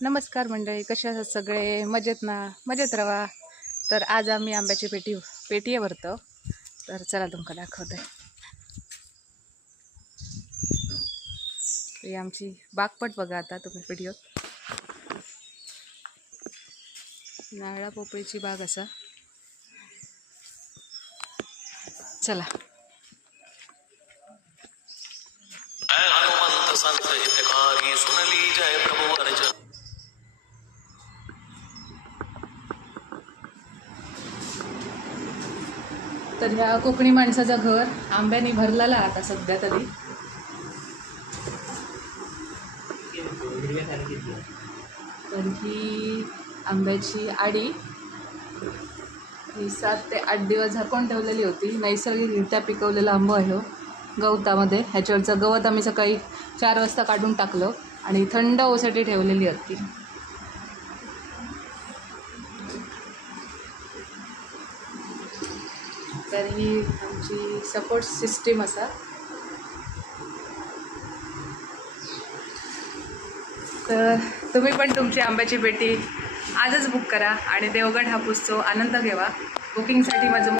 नमस्कार मंडळी, कशा आहात सगळे? मजेत ना? मजेत राहा. तर आज आम्ही आंब्याची पेटी भरतो. तर चला तुमका दाखवते. ही आमची बागपट बघा. आता तुम्ही व्हिडिओत नारळा पोपळीची बाग असा. चला तर ह्या कोकणी माणसाचं घर आंब्याने भरलेला आता सध्या तरी. तर ही आंब्याची आडी ही 7 ते 8 दिवस झाकून ठेवलेली होती. नैसर्गिकरित्या पिकवलेला आंबा आहे हो, गवतामध्ये. ह्याच्यावरचं गवत आम्ही सकाळी 4 वाजता काढून टाकलं आणि थंड होण्यासाठी ठेवलेली होती. तर ही आमची सपोर्ट सिस्टीम असा. तर तुम्ही पण तुमची आंब्याची पेटी आजच बुक करा आणि देवगड हापूसचा आनंद घ्यावा. बुकिंगसाठी माझं